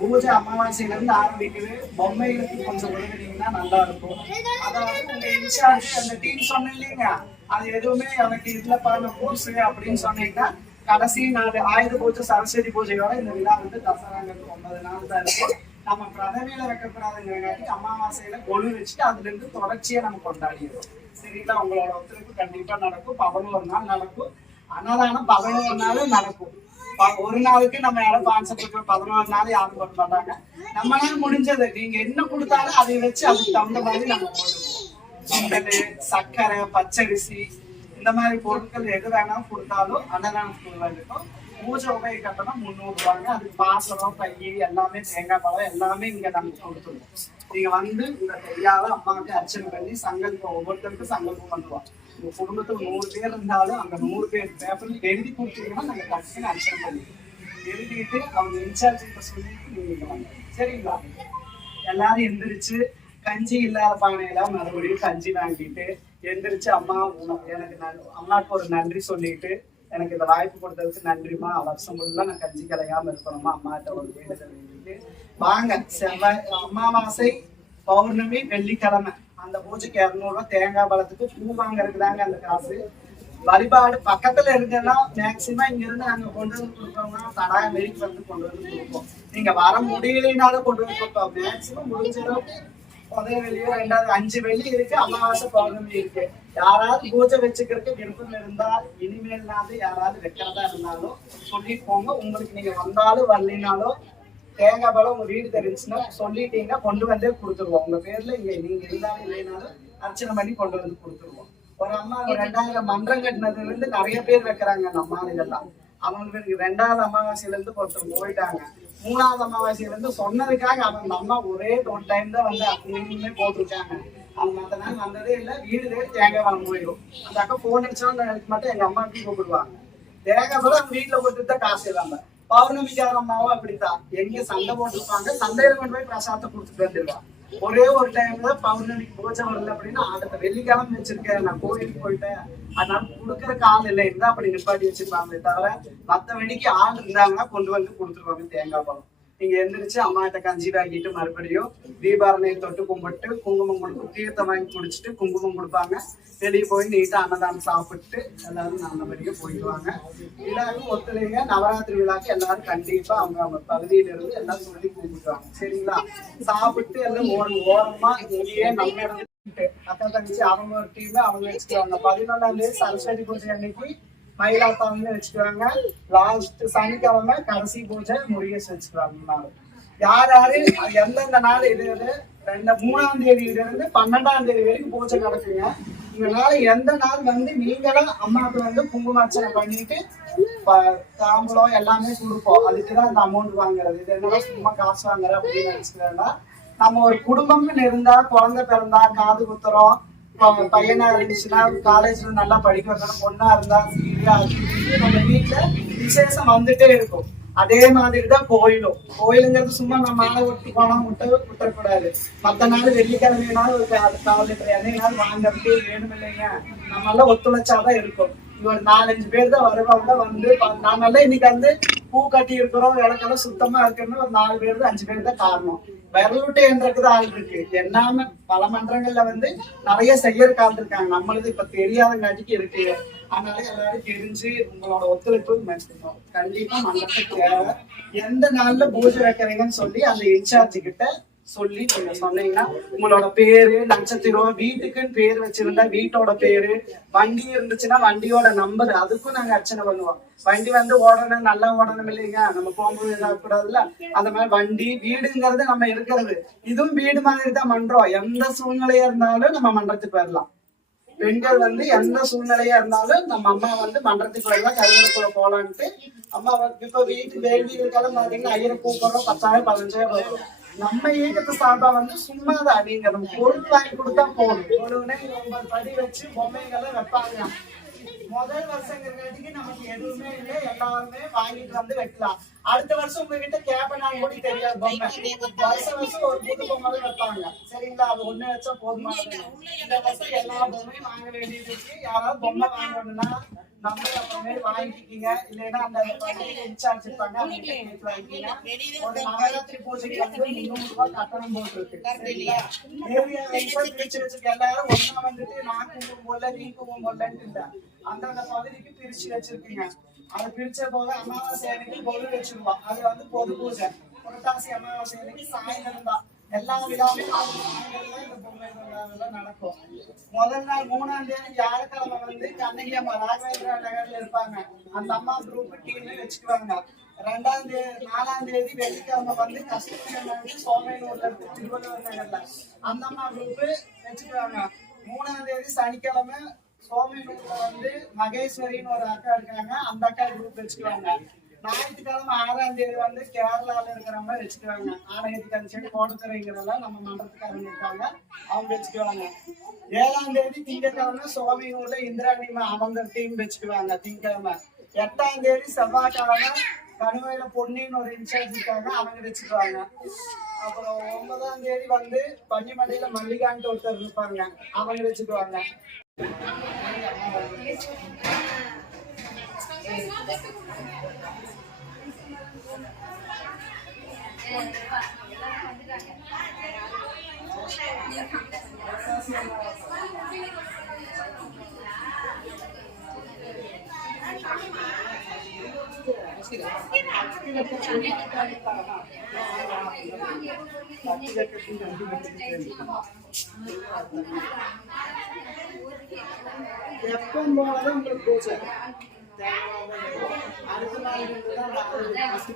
பூஜை அமாவாசையில இருந்து ஆரம்பிக்குது பொம்மைகளுக்கு கொஞ்சம் உதவினீங்கன்னா நல்லா இருக்கும். அதாவது உங்க இன்சார்ஜ் அந்த டீம் சொன்னேன் இல்லைங்க. அது எதுவுமே எனக்கு இதுல அந்த கோர்ஸ் அப்படின்னு சொன்னீங்கன்னா கடைசி நாள் ஆயுத பூஜை சரஸ்வதி பூஜையோட இந்த விழா வந்து தசராங்கிறது ஒன்பது நாள் தான் இருக்கும் நம்ம பிரதமையில வைக்கக்கூடாதுங்கிறங்காட்டி அமாவாசையில கொழு வச்சுட்டு அதுல இருந்து தொடர்ச்சியா நம்ம கொண்டாடிடுவோம் சரிங்களா? உங்களோட ஒத்துழைப்பு கண்டிப்பா நடக்கும். பதினோரு நாள் நடக்கும். அன்னதானம் பதினோரு நாள் நடக்கும். ஒரு நாளுக்கு நம்ம யாரும் கான்செப்ட் இருக்கிற பதினோரு நாள் யாரும் பண்ண மாட்டாங்க. நம்மளால முடிஞ்சது. நீங்க என்ன கொடுத்தாலும் அதை வச்சு அதுக்கு தகுந்த மாதிரி நம்ம போடுவோம் சுண்டல் சர்க்கரை பச்சரிசி இந்த மாதிரி பொருட்கள் எது வேணாலும் கொடுத்தாலும் அன்னதானத்துக்குள்ள இருக்கும் பூஜை உபயோக கட்டணம் முந்நூறு ரூபாங்க அது பாசனம் பையி எல்லாமே தேங்காய் பழம் எல்லாமே இங்க நமக்கு கொடுத்துருவோம். நீங்க வந்து இந்த தெரியாத அம்மாவுக்கு அர்ச்சனை பண்ணி சங்கல்பம் ஒவ்வொருத்தருக்கும் சங்கல்பம் பண்ணுவோம். உங்க குடும்பத்துல நூறு பேர் இருந்தாலும் அந்த நூறு பேர் பேப்பர் எழுதி கொடுத்தீங்கன்னா நாங்க டக்குன்னு அர்ச்சனை பண்ணிடுவோம். எழுதிட்டு அவங்க இன்சார்ஜ் கிட்ட சொல்லிட்டு நீங்க வாங்க. சரிங்களா? எல்லாரும் எந்திரிச்சு கஞ்சி இல்லாத பானையில மறுபடியும் கஞ்சி வாங்கிட்டு எந்திரிச்சு அம்மா எனக்கு நன்- அம்மாவுக்கு ஒரு நன்றி சொல்லிட்டு எனக்கு இந்த வாய்ப்பு கொடுத்ததுக்கு நன்றிமா வருஷம் ஃபுல்லாக நான் கஞ்சி கலையாமல் இருக்கணுமா அம்மாட்ட ஒரு வேண்டுதல் வேண்டிட்டு வாங்க செவ்வாய் அமாவாசை பௌர்ணமி வெள்ளிக்கிழமை. அந்த பூஜைக்கு இரநூறுவா தேங்காய் பழத்துக்கு பூ வாங்கறதுக்கு தாங்க அந்த காசு. வழிபாடு பக்கத்துல இருக்குன்னா மேக்சிமம் இங்க இருந்து நாங்க கொண்டு வந்து கொடுப்போம்னா தடாய மெரிக்கு வந்து கொண்டு வந்து கொடுப்போம். நீங்க வர முடியலைனாலும் கொண்டு வந்து கொடுப்போம். மேக்சிமம் முடிஞ்ச அளவுக்கு முதல் வெளியோ ரெண்டாவது அஞ்சு வெள்ளி இருக்கு அமாவாசை பௌர்ணமி இருக்கு. யாராவது பூஜை வச்சுக்கிறதுக்கு விருப்பம் இருந்தா இனிமேல்னாவது யாராவது வைக்கிறதா இருந்தாலும் சொல்லிட்டு போங்க. உங்களுக்கு நீங்க வந்தாலும் வரலினாலும் தேங்காய் பழம் உங்க வீடு தெரிஞ்சுன்னா சொல்லிட்டீங்கன்னா கொண்டு வந்தே கொடுத்துருவோம். உங்க பேர்ல இங்க நீங்க இருந்தாலும் இல்லைனாலும் அர்ச்சனை பண்ணி கொண்டு வந்து கொடுத்துருவோம். ஒரு அம்மா ரெண்டாயிரம் மன்றம் கட்டினதுல இருந்து நிறைய பேர் வைக்கிறாங்க நம்ம ஆளுகள்லாம் அவங்களுக்கு ரெண்டாவது அமாவாசையிலேருந்து ஒருத்தர் போயிட்டாங்க. மூணாவது அமாவாசையிலேருந்து சொன்னதுக்காக அவங்க அம்மா ஒரே ஒரு டைம் தான் வந்து அப்படின்னு போட்டிருக்காங்க. அவங்க மத்த நாள் வந்ததே இல்லை வீடு தேடி தேங்காய் வாங்க போயிடும். அந்த அக்கா ஃபோன் அடிச்சாலும் எனக்கு மட்டும் எங்கள் அம்மாவுக்கு கூப்பிடுவாங்க. தேங்காய் கூட அவங்க வீட்டில் கொடுத்துட்டு தான் காசு இல்லாமல் பௌர்ணமிக்கார அம்மாவும் அப்படித்தான். எங்க சண்டை போட்டிருப்பாங்க. சந்தையில கொண்டு போய் பிரசாதத்தை கொடுத்துட்டு வந்துடுவாங்க ஒரே ஒரு டைம்ல பௌர்ணமிக்கு பூஜை வரல அப்படின்னா அடுத்த வெள்ளிக்கிழமை வச்சிருக்கேன். நான் கோயிலுக்கு போயிட்டேன். அதனால கொடுக்கறக்கு ஆள் இல்லை. இருந்தா அப்படி நிப்பாட்டி வச்சிருப்பாங்களே தவிர மத்த வெடிக்கு ஆள் இருந்தாங்கன்னா கொண்டு வந்து கொடுத்துருவாங்க தேங்காய் பழம் நீங்க எந்திரிச்சு அம்மாட்ட கஞ்சி வாங்கிட்டு மறுபடியும் தீபாரணையை தொட்டு கும்பிட்டு குங்குமம் கொடுக்கும் தீர்த்தம் வாங்கி குடிச்சிட்டு குங்குமம் கொடுப்பாங்க. வெளியே போய் நீட்டா அன்னதானம் சாப்பிட்டு எல்லாரும் நல்லபடியா போயிடுவாங்க. எல்லாரும் ஒத்துழைங்க. நவராத்திரி விழாக்கு எல்லாரும் கண்டிப்பா அவங்க அவங்க பகுதியில இருந்து எல்லாம் சொல்லி கும்பிட்டுவாங்க சரிங்களா? சாப்பிட்டு எல்லாம் ஒரு ஓரமா இங்கேயே நம்ம இருந்து. அக்கா தங்கச்சி அவங்க ஒரு டீம் அவங்க வச்சுக்குவாங்க. பதினொன்னாம் தேதி சரஸ்வதி பூஜை அன்னைக்கு மயிலாத்தாங்க வச்சுக்கிறாங்க லாஸ்ட் சனிக்கிழமை கடைசி பூஜை முருகேஷ் வச்சுக்கிறாங்க நாள் யார் யாரு? எந்தெந்த நாள் இது இது ரெண்டு மூணாம் தேதியில இருந்து பன்னெண்டாம் தேதி வரைக்கும் பூஜை நடக்குங்க. இதனால எந்த நாள் வந்து நீங்களும் அம்மாவுக்கு வந்து குங்குமார்ச்சனை பண்ணிட்டு ப- தாம்பூலம் எல்லாமே கொடுப்போம். அதுக்கு தான் இந்த அமௌண்ட் வாங்குறது. இது என்னன்னா சும்மா காசு வாங்குற அப்படின்னு நினைச்சுக்கிறேன்னா நம்ம ஒரு குடும்பம்னு இருந்தா குழந்தை பிறந்தா காது குத்துறோம் அவங்க பையனா இருந்துச்சுன்னா காலேஜ்ல நல்லா படிக்க வைக்கணும் பொண்ணா இருந்தா சீரியா நம்ம வீட்டுல விசேஷம் வந்துட்டே இருக்கும். அதே மாதிரி தான் கோயிலும். கோயிலுங்கிறது சும்மா நம்ம மாலை விட்டு போனா முட்டை முட்டக்கூடாது மத்த நாள் வெள்ளிக்கிழமைனாலும் ஒரு காவல் கால் லிட்டர் எண்ணெய்னாலும் வாங்கறதுக்கு வேணும் இல்லைங்க. நம்ம எல்லாம் ஒத்துழைச்சாதான் இருக்கும். ஒரு நாலஞ்சு பேர் தான் வருவாங்க வந்து நாங்கெல்லாம் இன்னைக்கு வந்து பூ கட்டி இருக்கிறோம் இடக்கெல்லாம் சுத்தமா இருக்கணும் ஒரு நாலு பேர் தான் அஞ்சு பேர் தான் காரணம். விரலுட்டு என்றதுக்கு ஆள் இருக்கு. என்னாம பல மன்றங்கள்ல வந்து நிறைய செய்யறதுக்கு ஆள் இருக்காங்க. நம்மளுது இப்ப தெரியாதங்காட்டிக்கு இருக்கு. அதனால எல்லாரும் தெரிஞ்சு உங்களோட ஒத்துழைப்பு மேற்கொள்ளணும் கண்டிப்பா மன்றத்துக்கு தேவை. எந்த நாள்ல பூஜை வைக்கிறீங்கன்னு சொல்லி அந்த இன்சார்ஜ் கிட்ட சொல்லி நீங்க சொன்னீங்கன்னா உங்களோட பேரு நட்சத்திரம் வீட்டுக்குன்னு பேர் வச்சிருந்தா வீட்டோட பேரு வண்டி இருந்துச்சுன்னா வண்டியோட நம்பர் அதுக்கும் நாங்க அர்ச்சனை பண்ணுவோம். வண்டி வந்து ஓடணும் நல்லா ஓடணும் இல்லைங்க. நம்ம போகும்போது இதாகக்கூடாதுல்ல அந்த மாதிரி வண்டி வீடுங்கிறது நம்ம இருக்கிறது. இதுவும் வீடு மாதிரி தான் மன்றம் எந்த சூழ்நிலையா இருந்தாலும் நம்ம மன்றத்துக்கு வரலாம் பெண்கள் வந்து எந்த சூழ்நிலையா இருந்தாலும் நம்ம அம்மா வந்து மன்றத்துக்கு வரலாம் கருவறைக்குள்ள போலான்ட்டு. அம்மா வந்து இப்ப வீட்டு வேள்விகளுக்கெல்லாம் பாத்தீங்கன்னா ஐயரை கூப்பிடுறோம். பத்தாயிரம் பதினஞ்சாயிரம் வரும் நம்ம இயக்கத்து சார்பா வந்து சும்மா தான் நீங்க நம்ம பொருள் வாங்கி கொடுத்தா போதும். பொழுதுனே ஒன்பது படி வச்சு பொம்மைகளை வைப்பாங்க. முதல் வருஷங்கிறதுக்கு நமக்கு எதுவுமே இல்லை. எல்லாருமே வாங்கிட்டு வந்து வைக்கலாம். அடுத்த வருஷம் உங்ககிட்ட கேப்பனாங்க கூட தெரியாது பொம்மை. வருஷம் வருஷம் ஒரு புது பொம்மை தான் வைப்பாங்க. சரிங்களா? அது ஒண்ணு வச்சா போதுமானது. இந்த வருஷம் எல்லா பொம்மையும் வாங்க வேண்டியது இருக்கு. யாராவது பொம்மை வாங்கணும்னா நம்பர் அப்புறமே வாங்கிக்கிங்க இல்லைன்னா அந்த இன்சார்ஜ் இருப்பாங்க ஒரு நவராத்திரி பூஜைக்கு வந்து முந்நூறு ரூபாய் கட்டணம் போட்டிருக்கு பிரிச்சு வச்சிருக்க எல்லாரும் ஒண்ணா வந்துட்டு நான் குங்குமம் போடல நீ குங்குமம் போடலன்ட்டு இல்ல அந்தந்த பகுதிக்கு பிரிச்சு வச்சிருக்கீங்க அது பிரிச்ச போது அமாவாசை அன்னைக்கு பொது வச்சிருவோம் அது வந்து பொது பூஜை புரட்டாசி அமாவாசை அன்னைக்கு சாயந்தரம் தான் எல்லா விழாவும் நடக்கும். முதல் நாள் மூணாம் தேதி வியாழக்கிழமை வந்து கண்ணகி அம்மா ராகவேந்திரா நகர்ல இருப்பாங்க. அந்த அம்மா குரூப் டீம் வச்சுக்குவாங்க. ரெண்டாம் தேதி நாலாம் தேதி வெள்ளிக்கிழமை வந்து கஸ்தூரி வந்து சோமையனூர்ல இருக்கு திருவள்ளுவர் நகர்ல. அந்த அம்மா குரூப் வச்சுக்குவாங்க. மூணாம் தேதி சனிக்கிழமை சோமையனூர்ல வந்து மகேஸ்வரின்னு ஒரு அக்கா இருக்காங்க. அந்த அக்கா குரூப் வச்சுக்குவாங்க. ஞாயிற்றுக்கிழமை ஆறாம் தேதி வந்து கேரளால இருக்கிறவங்க வச்சுக்குவாங்க. ஆலயத்துக்கு அந்த சைடு கோட்டத்துறைங்கிறதெல்லாம் நம்ம மன்றத்துக்காரங்க இருக்காங்க. அவங்க வச்சுக்குவாங்க. ஏழாம் தேதி திங்கக்கிழமை சோமையூர்ல இந்திராணிமா அவங்க டீம் வச்சுக்குவாங்க திங்கக்கிழமை எட்டாம் தேதி செவ்வாய்க்கிழமை கணுவையில பொன்னின்னு ஒரு இன்சார்ஜ் இருக்காங்க அவங்க வச்சுக்குவாங்க. அப்புறம் ஒன்பதாம் தேதி வந்து பன்னிமலையில மல்லிகான்ட்டு ஒருத்தர் இருப்பாங்க அவங்க வச்சுக்குவாங்க. எப்போ போனாலும் உங்களுக்கு போச்சு அடுத்த நாள் வந்து தான் ஃபஸ்ட்டு